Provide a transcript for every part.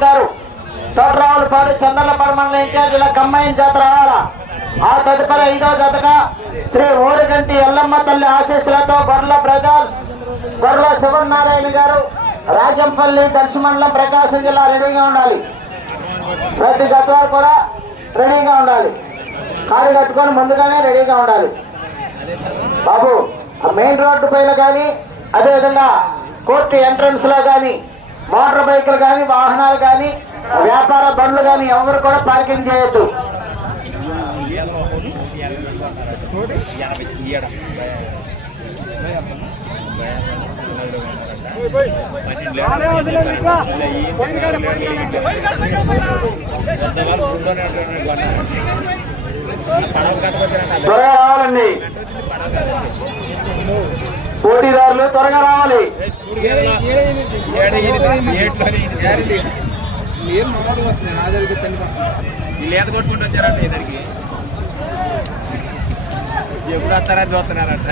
ఉంటారు తోటరావులపాడు చందర్లపాడు మండల ఇన్ఛార్జ్ ఇలా కమ్మాయిన జాత రావాలా? ఆ తదుపరి ఐదో జతగా శ్రీ ఊరిగంటి ఎల్లమ్మ తల్లి ఆశీస్సులతో గొర్రెల బ్రదర్స్ గొర్రెల శివనారాయణ గారు రాజంపల్లి దర్శి మండలం ప్రకాశం జిల్లా రెడీగా ఉండాలి. ప్రతి గత వారు కూడా రెడీగా ఉండాలి. కారు కట్టుకొని ముందుగానే రెడీగా ఉండాలి. బాబు మెయిన్ రోడ్డు పైన కానీ అదేవిధంగా కోర్టు ఎంట్రన్స్లో కానీ మోటార్ బైకులు కానీ వాహనాలు కానీ వ్యాపార బండ్లు కానీ ఎవరు కూడా పార్కింగ్ చేయొద్దు. త్వరగా రావాలండి పోటీదారులు త్వరగా రావాలి లేత కొట్టుకుంటూ వచ్చారంట ఇద్దరికి ఎప్పుడు వస్తారని చూస్తున్నారంట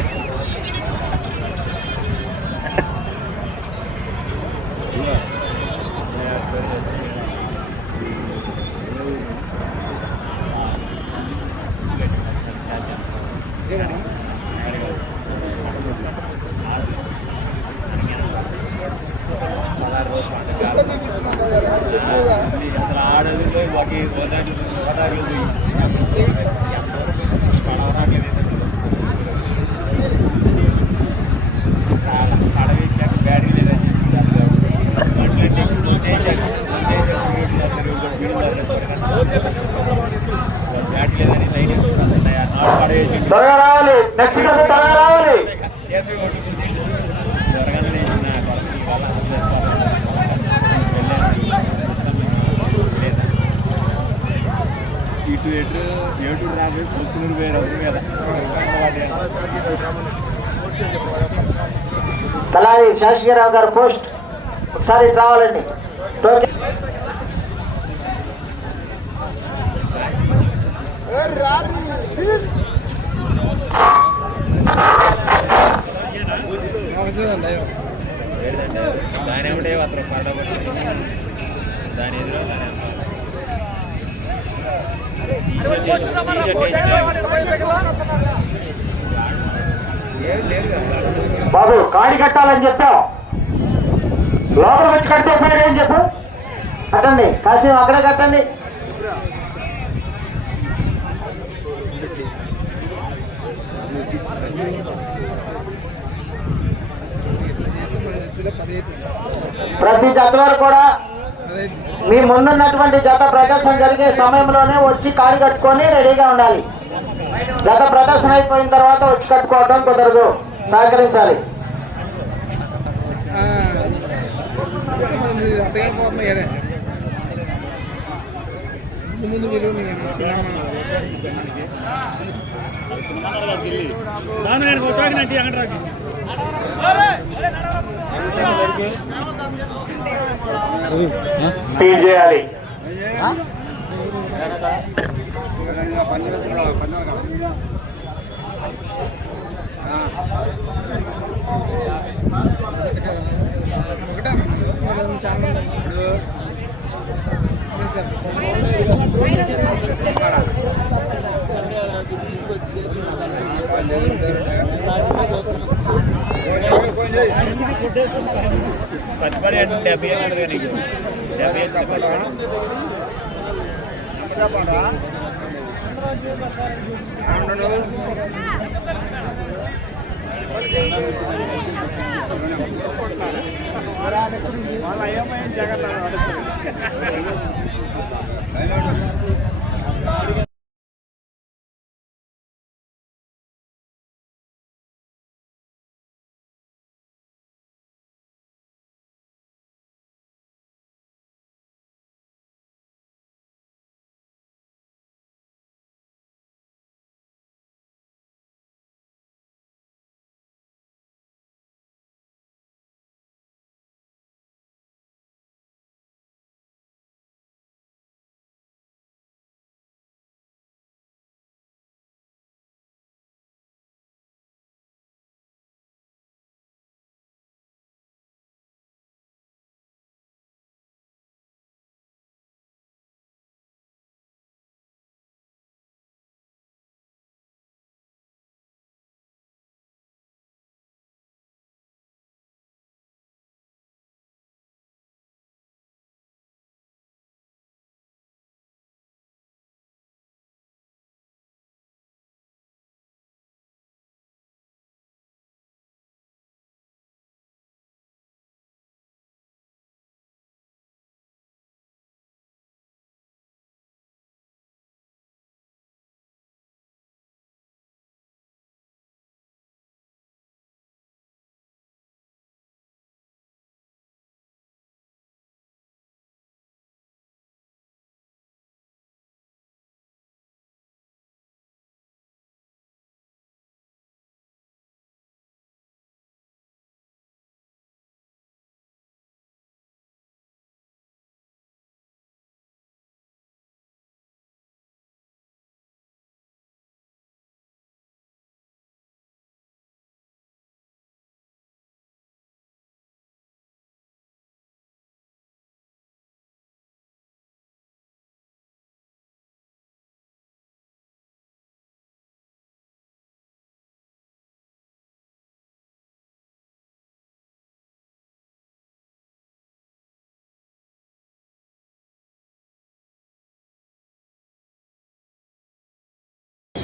త్వరగా రావాలి నెక్స్ట్ జత త్వరగా రావాలి ఇటు ఎటు ఏటు రాదు పొత్తునూరు వేరు మీద తలారి గారు పోస్ట్. ఒకసారి ఇటు రావాలండి. దాని ఏమిటే అతను పడబట్టి దాని ఎదురు బాబు కాడి కట్టాలని చెప్పావు. లోపల వచ్చి కడితే ఉపయోగం ఏం చెప్పు? కట్టండి. కాసేపు అక్కడే కట్టండి. ప్రతి జత వారు కూడా మీ ముందున్నటువంటి జత ప్రదర్శన జరిగే సమయంలోనే వచ్చి కాలు కట్టుకొని రెడీగా ఉండాలి. గత ప్రదర్శన అయిపోయిన తర్వాత వచ్చి కట్టుకోవడం కుదరదు. సహకరించాలి. ముందు ముందు మీరు నేను సినిమా స్పీడ్ చేయాలి ఒకటే చాలా పచ్చిపడి అంటే డెబ్బై ఏళ్ళు నీకు డెబ్బై ఏళ్ళు చెప్పండి చెప్పండి వాళ్ళ అయ్యమ్మ ఏం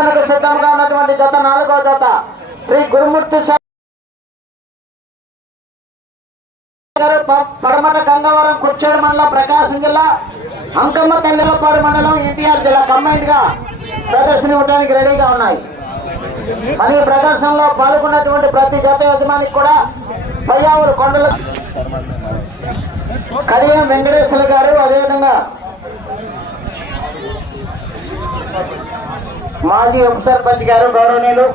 ప్రదర్శనకు సిద్ధంగా ఉన్నటువంటి జత నాలుగో జత. శ్రీ గురుమూర్తి గారు పడమట గంగవరం కుర్చేడు మండలం ప్రకాశం జిల్లా అంకమ్మ తల్లిరపాడు మండలం ఎన్టీఆర్ జిల్లా కంబైన్డ్గా ప్రదర్శన ఇవ్వడానికి రెడీగా ఉన్నాయి. మరి ప్రదర్శనలో పాల్గొన్నటువంటి ప్రతి జత యజమానికి కూడా పయ్యావులు కొండలు. కడియం వెంకటేశ్వర గారు అదేవిధంగా మాజీ ఉప సర్పంచ్ గారు గౌరవనీయులు.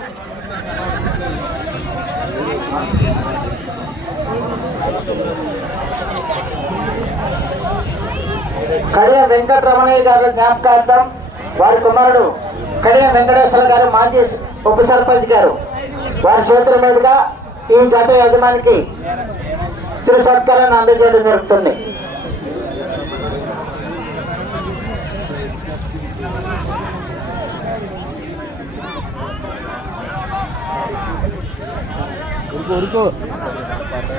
కడియ వెంకటరమణయ్య గారి జ్ఞాపకార్థం వారి కుమారుడు కడియ వెంకటేశ్వర గారు మాజీ ఉప సర్పంచ్ గారు. వారి చేతుల మీదుగా ఈ జత యజమానికి శ్రీ సత్కారాన్ని అందజేయడం జరుగుతుంది. ఉడుకో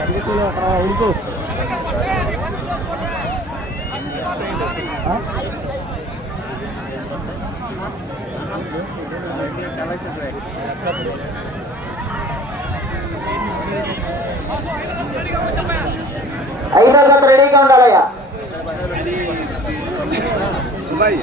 ఉడుకో ఉడుకో ఐదో జత రెడీగా ఉండాలయ్యా. బయట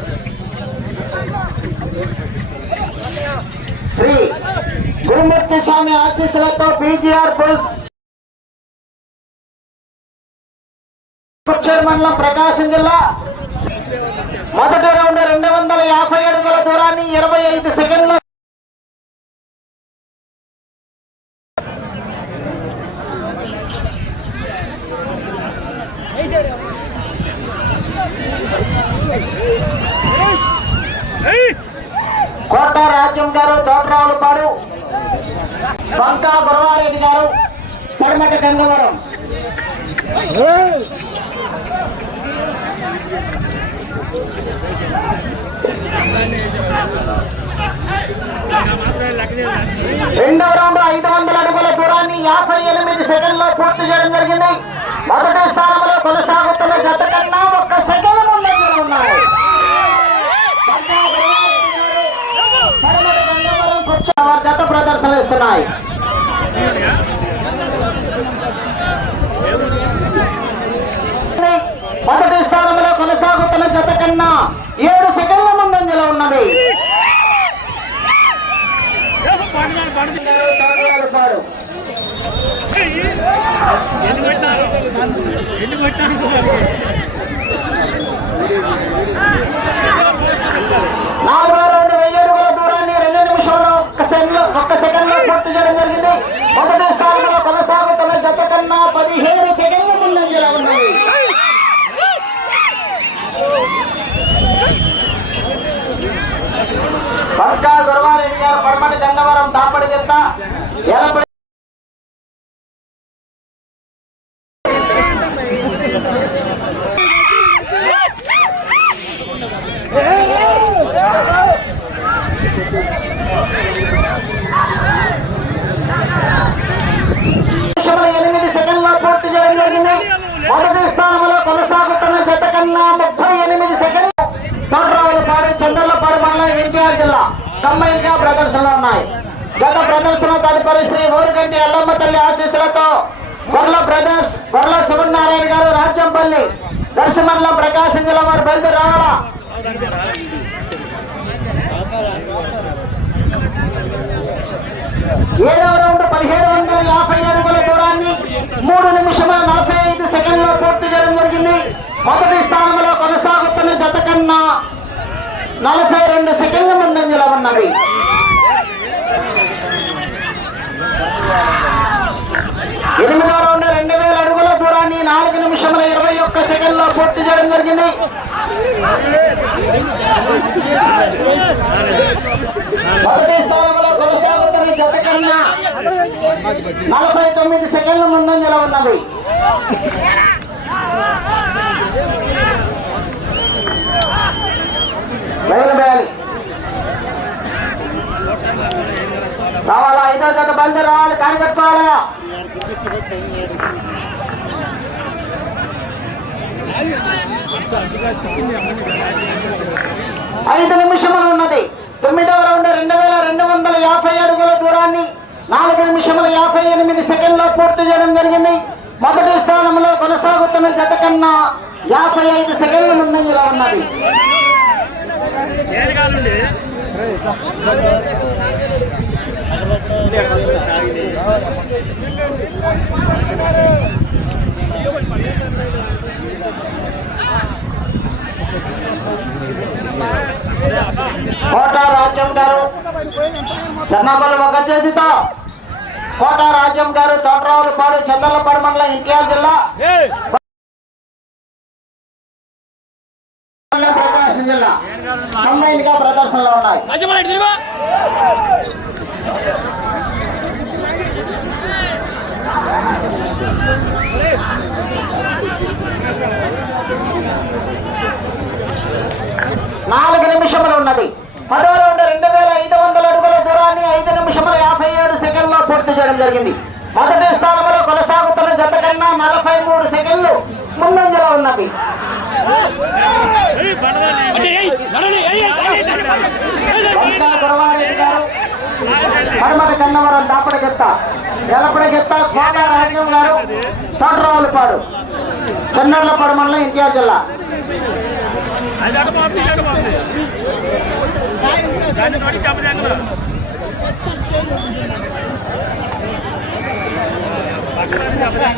గురుమూర్తి స్వామి ఆశీస్సులతో బీజీఆర్ బుల్స్ కుర్చేడు మండలం ప్రకాశం జిల్లా. మొదటి రౌండ్ రెండు వందల యాభై అడుగుల దూరాన్ని ఇరవై ఐదు సెకండ్ల కోట రాజ్యం గారు తోటరావులపాడు బంకా గురవారెడ్డి గారు పడమట గంగవరం. రెండో రౌండ్ ఐదు వందల అడుగుల దూరాన్ని యాభై ఎనిమిది సెకండ్లో పూర్తి చేయడం జరిగింది. మొదటి స్థానంలో కొనసాగుతున్న గత కన్నా ఒక్క సెకండ్ ముందంజలో ఉన్నాయి సంకా గురవారెడ్డి గారు, పడమట గంగవరం కూర్చో వారి జత ప్రదర్శనలు ఇస్తున్నాయి. మొదటి స్థానంలో కొనసాగుతున్న జత కన్నా ఏడు సెకండ్ల ముందంజలో ఉన్నది. నాలుగు రౌండ్ వెయ్యి అడుగుల దూరాన్ని రెండు నిమిషంలో ఒక్క సెకండ్లో పూర్తి చేయడం జరిగింది. మొదటి స్థానంలో కొనసాగుతున్న జత కన్నా పదిహేను సెకండ్ల ముందంజలో ఉన్నది. పక్కా గురవారెడ్డి గారు పడమటి గన్నవరం తాపడి చెత్త ఎలపడి నిమిషముల ఎనిమిది సెకండ్ల పూర్తి చేయడం జరిగింది మొదటి స్థానంలో కొనసాగుతున్న జత కన్నా ముప్పై ఎనిమిది సెకండ్లు తోటరావులపాడు చంద్రలపాడు మండలం ఎన్టీఆర్ జిల్లా కంబైన్గా ప్రదర్శనలు ఉన్నాయి గత ప్రదర్శన తదుపరి శ్రీ ఊరుగంటి ఎల్లమ్మ తల్లి ఆశీస్సులతో గొర్ల బ్రదర్స్ గొర్ల శివనారాయణ గారు రాజ్యంపల్లి దర్శమల్ల ప్రకాశం జిల్లా వారు బయలుదేరి రావాలా? ఏడవ రౌండ్ పదిహేడు వందల యాభై అడుగుల దూరాన్ని మూడు నిమిషముల నలభై ఐదు సెకండ్లో పూర్తి చేయడం జరిగింది. మొదటి స్థానంలో కొనసాగుతున్న జత కన్నా నలభై రెండు సెకండ్ల ముందంజలో ఉన్నవి ఎనిమిదో రౌండ్ రెండు వేల అడుగుల దూరాన్ని నాలుగు నిమిషముల ఇరవై ఒక్క సెకండ్లో పూర్తి చేయడం జరిగింది. మొదటి స్థానంలో కొనసాగుతున్న జత కన్నా నలభై తొమ్మిది సెకండ్ల ముందంజలో ఉన్నవి బయలు రావాలా? ఐదో జత బయలుదేరి రావాలి కాని కట్టుకోవాలా ఐదు నిమిషములు ఉన్నది. తొమ్మిదవ రౌండ్ రెండు వేల రెండు వందల యాభై అడుగుల దూరాన్ని నాలుగు నిమిషముల యాభై ఎనిమిది సెకండ్లో పూర్తి చేయడం జరిగింది. మొదటి స్థానంలో కొనసాగుతున్న గత కన్నా యాభై ఐదు సెకండ్ల ముందంజలో ఉన్నది. ఏది కోట రాజ్యం గారు చెన్నకొల్లు ఒక చేతితో. కోట రాజ్యం గారు తోటరావులపాడు చందలపాడు మండలం ఎన్టీఆర్ జిల్లా. ప్రకాశం జిల్లా కంబైన్గా ప్రదర్శనలో ఉన్నాయి. నాలుగు నిమిషములు ఉన్నది. పదో రౌండ్ రెండు వేల ఐదు వందల అడుగుల దూరాన్ని ఐదు నిమిషముల యాభై ఏడు సెకండ్లో పూర్తి చేయడం జరిగింది. మొదటి స్థానంలో కొనసాగుతున్న జత కన్నా నలభై మూడు సెకండ్లు ముందంజలో ఉన్నది. వంకా కన్నవరం దాపడ గెత్త ఎలపడ గెత్త కోట రాజ్యం గారు తోటరావులపాడు చెన్నర్లపాడు మండలం ఎన్టీఆర్ జిల్లా. అది అటు బాబు అటు బాబు దాన్ని నోటి చెప్పలేదు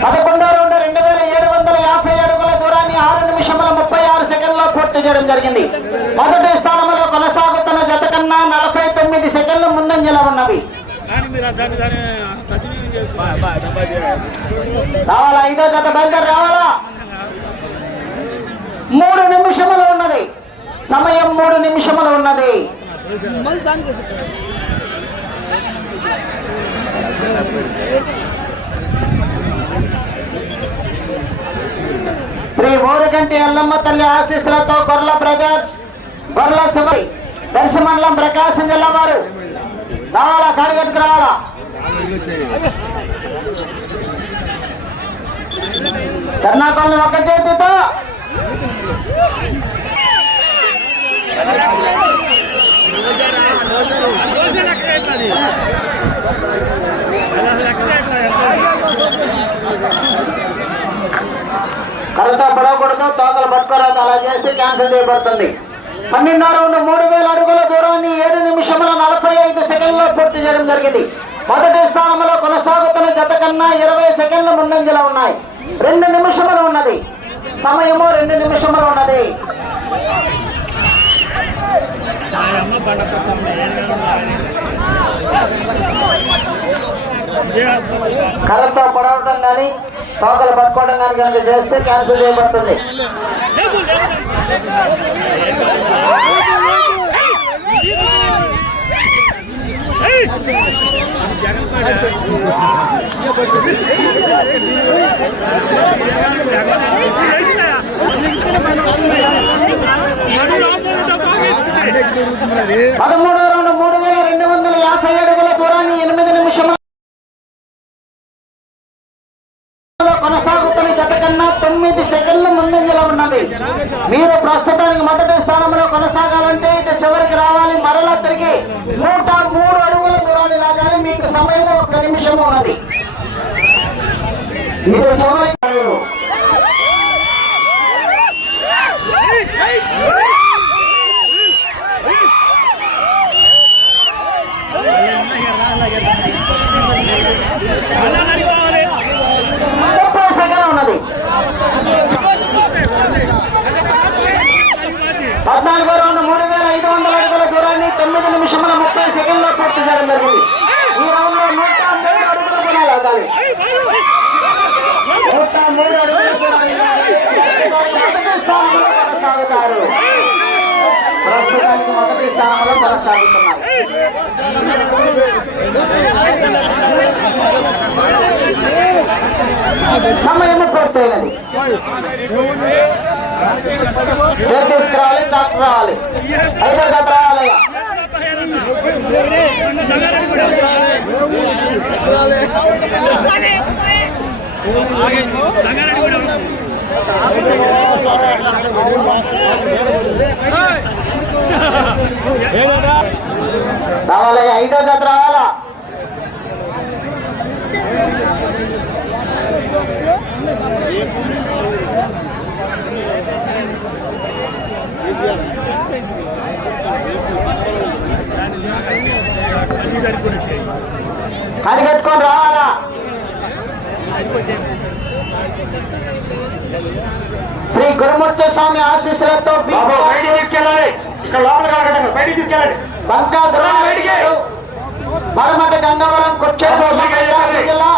పదకొండో రౌండ్ రెండు వేల ఏడు వందల యాభై అడుగుల దూరాన్ని ఆరు నిమిషముల ముప్పై ఆరు సెకండ్లో పూర్తి చేయడం జరిగింది. మొదటి స్థానంలో కొనసాగుతున్న జత కన్నా నలభై తొమ్మిది సెకండ్లు ముందంజలో ఉన్నవి కానీ రావాలా ఐదో జత బయలుదేరి రావాలా? మూడు నిమిషములు ఉన్నది. సమయం మూడు నిమిషములు ఉన్నది. శ్రీ ఓరుగంటి అల్లమ్మ తల్లి ఆశీస్సులతో గొర్ల బ్రదర్స్ గొర్ల శివై దర్శ మండలం ప్రకాశం జిల్లా వారు. రావాలా కాడిగట్టుకు రావాలా కర్ణాటకం ఒక చేతితో. కరెక్టా పడకూడదు తోకలు పట్టుకోరాదు అలా చేస్తే క్యాన్సిల్ చేయబడుతుంది పన్నెండున్నర ఉన్న మూడు వేల అడుగుల దూరాన్ని ఏడు నిమిషముల నలభై ఐదు సెకండ్లో పూర్తి చేయడం జరిగింది. మొదటి స్థానంలో కొనసాగుతున్న జత కన్నా ఇరవై సెకండ్ల ముందంజలో ఉన్నాయి. రెండు నిమిషములు ఉన్నది. సమయము రెండు నిమిషములు ఉన్నది. కర్రతో పొడవటం కానీ తోకలు పట్టుకోవడం కానీ కనుక చేస్తే క్యాన్సిల్ చేయబడుతుంది. పదమూడు రౌండ్ మూడు వేల రెండు వందల యాభై అడుగుల దూరాన్ని ఎనిమిది నిమిషముల కొనసాగుతున్న జత కన్నా తొమ్మిది సెకండ్ల ముందంజలో ఉన్నవి మీరు ప్రస్తుతానికి మొదటి స్థానంలో కొనసాగాలంటే ఇటు చివరికి రావాలి మరలా తిరిగి నూట మూడు అడుగుల దూరాన్ని లాగాలి మీకు సమయం ఒక్క నిమిషం ఉన్నది ఇది చివరి ముప్పై సెకండ్ ఉన్నది పద్నాలుగో రౌండ్ మూడు వేల ఐదు వందల అడుగుల దూరాన్ని తొమ్మిది నిమిషముల ముప్పై సెకండ్లో పూర్తి చేయడం జరిగింది ఈ రౌండ్లో నూట మూడు అడుగుల దూరాలు ఆగాలి నూట మూడు అడుగుల దూరాన్ని మొదటి స్థానంలో కొనసాగుతారు ప్రస్తుతానికి మొదటి స్థానంలో కొనసాగుతున్నారు సమయం పూర్తయినది. ఏం తీసుకురావాలి డాక్టర్ రావాలి. ఐదో జత రావాలి రావాలి ఐదో జత రావాలా? అది కట్టుకొని రావాలా? శ్రీ గురుమూర్తి స్వామి ఆశీస్సులతో ఇక్కడ లోపల బయటికి తీసుకెళ్ళండి. బంకా గారు. మరమట గంగవరం కుర్చేపూర్ జిల్లా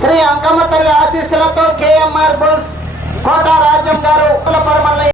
శ్రీ అంకమ్మ తల్లి ఆశీస్సులతో కేఎంఆర్ బుల్స్ కోట రాజ్యం గారు పరమల్ల